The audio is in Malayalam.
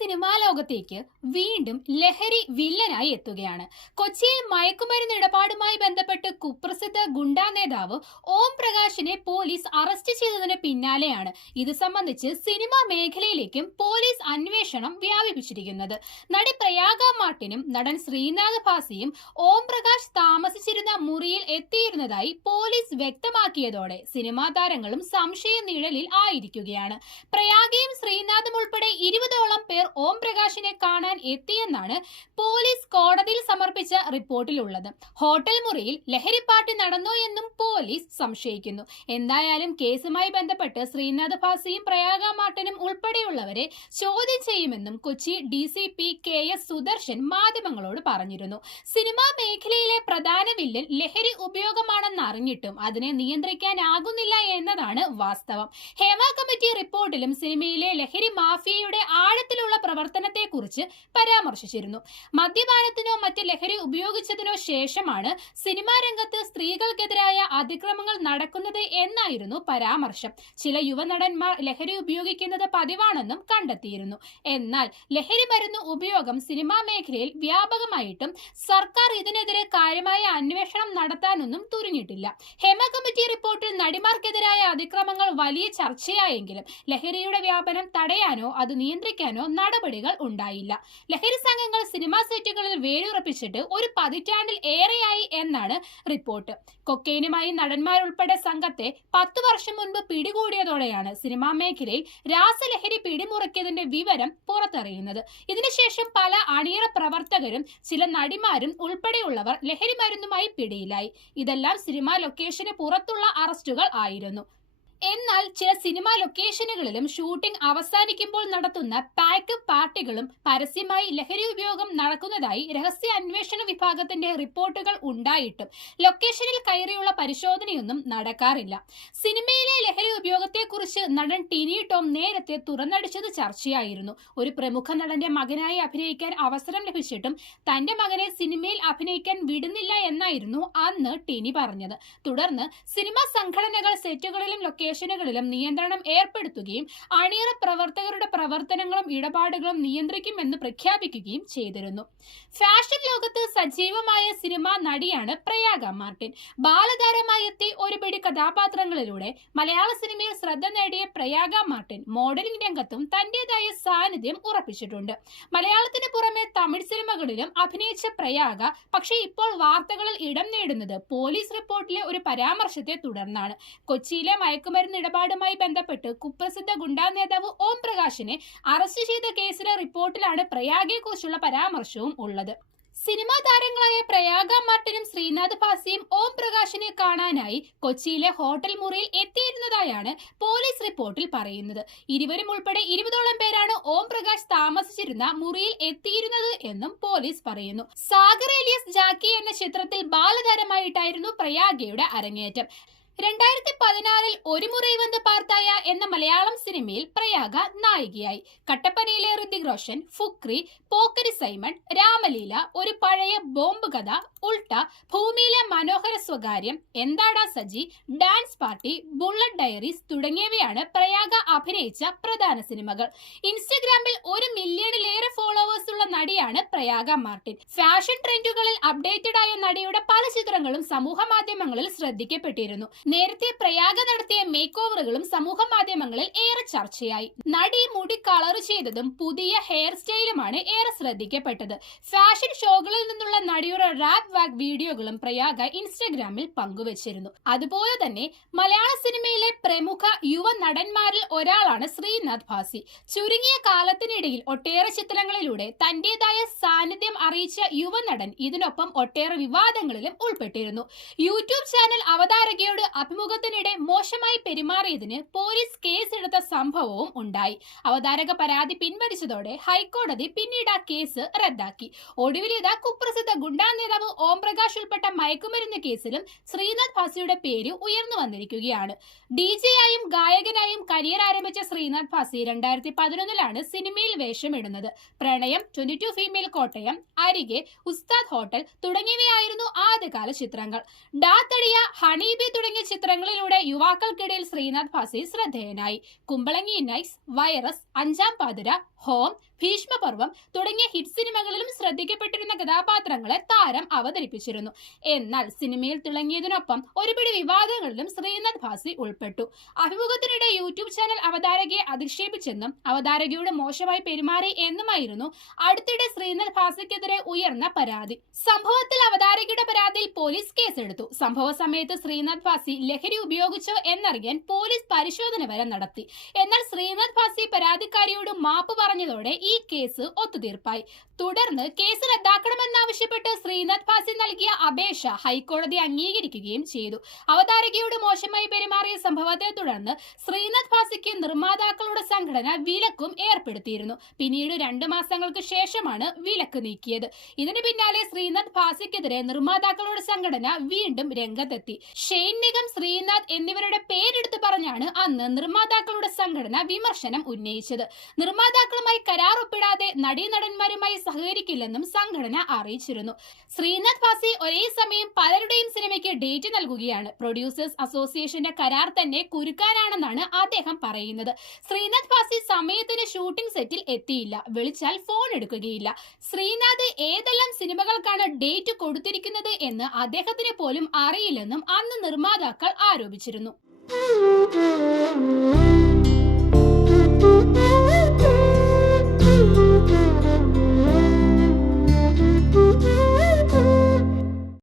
സിനിമാ ലോകത്തേക്ക് വീണ്ടും ലഹരി വില്ലനായി എത്തുകയാണ്. കൊച്ചിയിൽ മയക്കുമരുന്ന് ഇടപാടുമായി ബന്ധപ്പെട്ട് കുപ്രസിദ്ധ ഗുണ്ടാ നേതാവ് ഓം പ്രകാശിനെ പോലീസ് അറസ്റ്റ് ചെയ്തതിന് പിന്നാലെയാണ് ഇത് സംബന്ധിച്ച് സിനിമാ മേഖലയിലേക്കും പോലീസ് അന്വേഷണം വ്യാപിപ്പിച്ചിരിക്കുന്നത്. നടി പ്രയാഗ മാർട്ടിനും നടൻ ശ്രീനാഥ് ഭാസിയും ഓം പ്രകാശ് താമസിച്ചിരുന്ന മുറിയിൽ എത്തിയിരുന്നതായി പോലീസ് വ്യക്തമാക്കിയതോടെ സിനിമാ താരങ്ങളും സംശയ നിഴലിൽ ആയിരിക്കുകയാണ്. പ്രയാഗയും ശ്രീനാഥും ഉൾപ്പെടെ ഇരുപതോളം പേർ ഓം പ്രകാശിനെ കാണാൻ എത്തിയെന്നാണ് പോലീസ് കോടതിയിൽ സമർപ്പിച്ച റിപ്പോർട്ടിലുള്ളത്. ഹോട്ടൽ മുറിയിൽ ലഹരിപ്പാട്ട് നടന്നോ എന്നും പോലീസ് സംശയിക്കുന്നു. എന്തായാലും കേസുമായി ബന്ധപ്പെട്ട് ശ്രീനാഥ് ഭാസിയും പ്രയാഗ മാട്ടനും ഉൾപ്പെടെയുള്ളവരെ ചോദ്യം ചെയ്യുമെന്നും Kochi D C P K S Sudarshan മാധ്യമങ്ങളോട് പറഞ്ഞിരുന്നു. സിനിമാ മേഖലയിലെ പ്രധാന വില്ലൻ ലഹരി ഉപയോഗമാണെന്ന് അറിഞ്ഞിട്ടും അതിനെ നിയന്ത്രിക്കാനാകുന്നില്ല എന്നതാണ് വാസ്തവം. ഹേമ കമ്മിറ്റി റിപ്പോർട്ടിലും സിനിമയിലെ ലഹരി മാഫിയയുടെ ആഴത്തിലുള്ള പ്രവർത്തനത്തെക്കുറിച്ച് പരാമർശിച്ചിരുന്നു. മദ്യപാനത്തിനോ മറ്റ് ലഹരി ഉപയോഗിച്ചതിനോ ശേഷമാണ് സിനിമാ രംഗത്ത് സ്ത്രീകൾക്കെതിരായ അതിക്രമങ്ങൾ നടക്കുന്നത് എന്നായിരുന്നു പരാമർശം. ചില യുവനടന്മാർ ലഹരി ഉപയോഗിക്കുന്നത് പതിവാണെന്നും കണ്ടെത്തിയിരുന്നു. എന്നാൽ ലഹരി മരുന്ന് ഉപയോഗം സിനിമാ മേഖലയിൽ വ്യാപകമായിട്ടും സർക്കാർ ഇതിനെതിരെ കാര്യമായ അന്വേഷണം നടത്താനൊന്നും തുനിഞ്ഞിട്ടില്ല. ഹെമ കമ്മിറ്റി റിപ്പോർട്ടിൽ നടിമാർക്കെതിരായ അതിക്രമങ്ങൾ വലിയ ചർച്ചയായെങ്കിലും ലഹരിയുടെ വ്യാപനം തടയാനോ അത് നിയന്ത്രിക്കാനോ നടപടികൾ ഉണ്ടായില്ല. ലഹരി സംഘങ്ങൾ സിനിമാ സെറ്റുകളിൽ വേരുറപ്പിച്ചിട്ട് ഒരു പതിറ്റാണ്ടിൽ ഏറെയായി എന്നാണ് റിപ്പോർട്ട്. കൊക്കൈനുമായി നടന്മാരുൾപ്പെടെ സംഘത്തെ പത്തു വർഷം മുൻപ് പിടികൂടിയതോടെയാണ് സിനിമാ മേഖലയിൽ രാസലഹരി പിടിമുറക്കിയതിന്റെ വിവരം പുറത്തറിയുന്നത്. ഇതിനുശേഷം പല അണിയറ പ്രവർത്തകരും ചില നടിമാരും ഉൾപ്പെടെയുള്ളവർ ലഹരി മരുന്നുമായി പിടിയിലായി. ഇതെല്ലാം സിനിമാ ലൊക്കേഷന് പുറത്തുള്ള അറസ്റ്റുകൾ ആയിരുന്നു. എന്നാൽ ചില സിനിമാ ലൊക്കേഷനുകളിലും ഷൂട്ടിംഗ് അവസാനിക്കുമ്പോൾ നടത്തുന്ന പാക്ക് പാർട്ടികളും പരസ്യമായി ലഹരി ഉപയോഗം നടക്കുന്നതായി രഹസ്യ അന്വേഷണ വിഭാഗത്തിന്റെ റിപ്പോർട്ടുകൾ ഉണ്ടായിട്ടും ലൊക്കേഷനിൽ കയറിയുള്ള പരിശോധനയൊന്നും നടക്കാറില്ല. സിനിമയിലെ ലഹരി ഉപയോഗത്തെക്കുറിച്ച് നടൻ ടിനി ടോം നേരത്തെ തുറന്നടിച്ചത് ചർച്ചയായിരുന്നു. ഒരു പ്രമുഖ നടന്റെ മകനായി അഭിനയിക്കാൻ അവസരം ലഭിച്ചിട്ടും തന്റെ മകനെ സിനിമയിൽ അഭിനയിക്കാൻ വിടുന്നില്ല എന്നായിരുന്നു അന്ന് ടിനി പറഞ്ഞത്. തുടർന്ന് സിനിമാ സംഘടനകൾ സെറ്റുകളിലും ലൊക്കേഷനുകളിലും നിയന്ത്രണം ഏർപ്പെടുത്തുകയും അണിയറ പ്രവർത്തകരുടെ പ്രവർത്തനങ്ങളും ഇടപാടുകളും നിയന്ത്രിക്കുമെന്ന് പ്രഖ്യാപിക്കുകയും ചെയ്തിരുന്നു. ഫാഷൻ ലോകത്ത് സജീവമായ സിനിമാ നടിയാണ് പ്രയാഗ മാർട്ടിൻ. ബാലതാരമായി എത്തി ഒരുപിടി കഥാപാത്രങ്ങളിലൂടെ മലയാള സിനിമയിൽ ശ്രദ്ധ നേടിയ പ്രയാഗ മാർട്ടിൻ മോഡലിംഗ് രംഗത്തും തന്റേതായ സാന്നിധ്യം ഉറപ്പിച്ചിട്ടുണ്ട്. മലയാളത്തിന് പുറമെ തമിഴ് സിനിമകളിലും അഭിനയിച്ച പ്രയാഗ പക്ഷേ ഇപ്പോൾ വാർത്തകളിൽ ഇടം നേടുന്നത് പോലീസ് റിപ്പോർട്ടിലെ ഒരു പരാമർശത്തെ തുടർന്നാണ്. കൊച്ചിയിലെ മയക്കുമരുന്ന് ഇടപാടുമായി ബന്ധപ്പെട്ട് കുപ്രസിദ്ധ ഗുണ്ടാ നേതാവ് ഓം പ്രകാശിനെ അറസ്റ്റ് ചെയ്ത കേസിലെ റിപ്പോർട്ടിലാണ് പ്രയാഗയെക്കുറിച്ചുള്ള പരാമർശവും ഉള്ളത്. സിനിമാ താരങ്ങളായ പ്രയാഗ മാർട്ടിനും ശ്രീനാഥ് ഭാസിയും ഓം പ്രകാശിനെ കാണാനായി കൊച്ചിയിലെ ഹോട്ടൽ മുറിയിൽ എത്തിയിരുന്നതായാണ് പോലീസ് റിപ്പോർട്ടിൽ പറയുന്നത്. ഇരുവരും ഉൾപ്പെടെ ഇരുപതോളം പേരാണ് ഓം പ്രകാശ് താമസിച്ചിരുന്ന മുറിയിൽ എത്തിയിരുന്നത് എന്നും പോലീസ് പറയുന്നു. സാഗർ എലിയസ് ജാക്കി എന്ന ചിത്രത്തിൽ ബാലതാരമായിട്ടായിരുന്നു പ്രയാഗയുടെ അരങ്ങേറ്റം. രണ്ടായിരത്തി പതിനാറിൽ ഒരു മുറി വന്ന് പാർത്തായ എന്ന മലയാളം സിനിമയിൽ പ്രയാഗ നായികയായി. കട്ടപ്പനയിലെ ഋതിക് റോഷൻ ഫുക്രി പോക്കരി സൈമൺ രാമലീല ഒരു പഴയ ബോംബ് കഥ ഉൾട്ട ഭൂമിയിലെ മനോഹര സ്വകാര്യം എന്താടാ Saji dance party bullet diaries തുടങ്ങിയവയാണ് പ്രയാഗ അഭിനയിച്ച പ്രധാന സിനിമകൾ. ഇൻസ്റ്റഗ്രാമിൽ ഒരു മില്യണിലേറെ ഫോളോവേഴ്സ് ഉള്ള നടിയാണ് പ്രയാഗ മാർട്ടിൻ. ഫാഷൻ ട്രെൻഡുകളിൽ അപ്ഡേറ്റഡ് ആയ നടിയുടെ പല ചിത്രങ്ങളും സമൂഹ മാധ്യമങ്ങളിൽ ശ്രദ്ധിക്കപ്പെട്ടിരുന്നു. നേരത്തെ പ്രയാഗ നടത്തിയ മേക്ക് ഓവറുകളും സമൂഹ മാധ്യമങ്ങളിൽ ഏറെ ചർച്ചയായി. നടി മുടി കളർ ചെയ്തതും പുതിയ ഹെയർ സ്റ്റൈലുമാണ് ഏറെ ശ്രദ്ധിക്കപ്പെട്ടത്. ഫാഷൻ ഷോകളിൽ നിന്നുള്ള നടിയുടെ റാപ്പ് വാഗ് വീഡിയോകളും പ്രയാഗ ഇൻസ്റ്റഗ്രാമിൽ പങ്കുവച്ചിരുന്നു. അതുപോലെ തന്നെ മലയാള സിനിമയിലെ പ്രമുഖ യുവ നടന്മാരിൽ ഒരാളാണ് ശ്രീനാഥ് ഭാസി. ചുരുങ്ങിയ കാലത്തിനിടയിൽ ഒട്ടേറെ ചിത്രങ്ങളിലൂടെ തന്റേതായ സാന്നിധ്യം അറിയിച്ച യുവനടൻ ഇതിനൊപ്പം ഒട്ടേറെ വിവാദങ്ങളിലും ഉൾപ്പെട്ടിരുന്നു. യൂട്യൂബ് ചാനൽ അവതാരകയോട് അഭിമുഖത്തിനിടെ മോശമായി പെരുമാറിയതിന് പോലീസ് കേസെടുത്ത സംഭവവും ഉണ്ടായി. അവതാരക പരാതി പിൻവലിച്ചതോടെ ഹൈക്കോടതി പിന്നീട് ആ കേസ് റദ്ദാക്കി. ഒടുവിൽ ഇതാ കുപ്രസിദ്ധ ഗുണ്ടാ നേതാവ് ഓം പ്രകാശ് ഉൾപ്പെട്ട മയക്കുമരുന്ന് കേസിലും ശ്രീനാഥ് ഭാസിയുടെ പേര് ഉയർന്നു വന്നിരിക്കുകയാണ്. ഡി ആയും ഗായകനായും കരിയർ ആരംഭിച്ച ശ്രീനാഥ് ഭാസി രണ്ടായിരത്തി പതിനൊന്നിലാണ് സിനിമയിൽ വേഷമിടുന്നത്. പ്രണയം ട്വന്റി ടു ഫീമെയിൽ കോട്ടയം അരികെ ഉസ്താദ് ഹോട്ടൽ തുടങ്ങിയവയായിരുന്നു ആദ്യകാല ചിത്രങ്ങൾ. ഡാത്തടിയ ഹണീബി തുടങ്ങിയ തുടങ്ങിയ ചിത്രങ്ങളിലൂടെ യുവാക്കൾക്കിടയിൽ ശ്രീനാഥ് ഭാസി ശ്രദ്ധേയനായി. കുമ്പളങ്ങി നൈസ് വൈറസ് അഞ്ചാം പാതിര ഹോം ഭീഷ്മപർവം തുടങ്ങിയ ഹിറ്റ് സിനിമകളിലും ശ്രദ്ധിക്കപ്പെട്ടിരുന്ന കഥാപാത്രങ്ങളെ താരം അവതരിപ്പിച്ചിരുന്നു. എന്നാൽ സിനിമയിൽ തിളങ്ങിയതിനൊപ്പം ഒരുപിടി വിവാദങ്ങളിലും ശ്രീനാഥ് ഭാസി ഉൾപ്പെട്ടു. അഭിമുഖത്തിനിടെ യൂട്യൂബ് ചാനൽ അവതാരകയെ അധിക്ഷേപിച്ചെന്നും അവതാരകയുടെ മോശമായി പെരുമാറി എന്നുമായിരുന്നു അടുത്തിടെ ശ്രീനാഥ് ഭാസിക്കെതിരെ ഉയർന്ന പരാതി. സംഭവത്തിൽ അവതാരകയുടെ പരാതിയിൽ പോലീസ് കേസെടുത്തു. സംഭവ സമയത്ത് ശ്രീനാഥ് ഭാസി ലഹരി ഉപയോഗിച്ചോ എന്നറിയാൻ പോലീസ് പരിശോധന വരെ നടത്തി. എന്നാൽ ശ്രീനാഥ് ഭാസി പരാതിക്കാരിയോട് മാപ്പ് പറഞ്ഞതോടെ ഈ കേസ് ഒത്തുതീർപ്പായി. തുടർന്ന് കേസ് റദ്ദാക്കണമെന്നാവശ്യപ്പെട്ട് ശ്രീനാഥ് ഭാസി നൽകിയ അപേക്ഷ ഹൈക്കോടതി അംഗീകരിക്കുകയും ചെയ്തു. അവതാരകയോട് മോശമായി പെരുമാറിയ സംഭവത്തെ തുടർന്ന് ശ്രീനാഥ് ഭാസിക്ക് നിർമ്മാതാക്കളുടെ സംഘടന വിലക്കും ഏർപ്പെടുത്തിയിരുന്നു. പിന്നീട് രണ്ടു മാസങ്ങൾക്ക് ശേഷമാണ് വിലക്ക് നീക്കിയത്. ഇതിന് പിന്നാലെ ശ്രീനാഥ് ഭാസിക്കെതിരെ നിർമ്മാതാക്കളുടെ സംഘടന വീണ്ടും രംഗത്തെത്തി. ഷെയ്ൻ നിഗം ശ്രീനാഥ് എന്നിവരുടെ പേരെടുത്ത് പറഞ്ഞാണ് അന്ന് നിർമ്മാതാക്കളുടെ സംഘടന വിമർശനം ഉന്നയിച്ചത്. നിർമ്മാതാക്കളുമായി കരാർ ഒപ്പിടാതെ നടീനടന്മാരുമായി സഹകരിക്കില്ലെന്നും സംഘടന അറിയിച്ചിരുന്നു. ശ്രീനാഥ് ഭാസി ഒരേ സമയം പലരുടെയും സിനിമയ്ക്ക് ഡേറ്റ് നൽകുകയാണ്. പ്രൊഡ്യൂസേഴ്സ് അസോസിയേഷന്റെ കരാർ തന്നെ കുരുക്കാനാണെന്നാണ് അദ്ദേഹം പറയുന്നത്. ശ്രീനാഥ് ഭാസി സമയത്തിന് ഷൂട്ടിംഗ് സെറ്റിൽ എത്തിയില്ല. വിളിച്ചാൽ ഫോൺ എടുക്കുകയില്ല. ശ്രീനാഥ് ഏതെല്ലാം സിനിമകൾക്കാണ് ഡേറ്റ് കൊടുത്തിരിക്കുന്നത് എന്ന് അദ്ദേഹത്തിന് പോലും അറിയില്ലെന്നും അന്ന് നിർമ്മാതാക്കൾ ആരോപിച്ചിരുന്നു.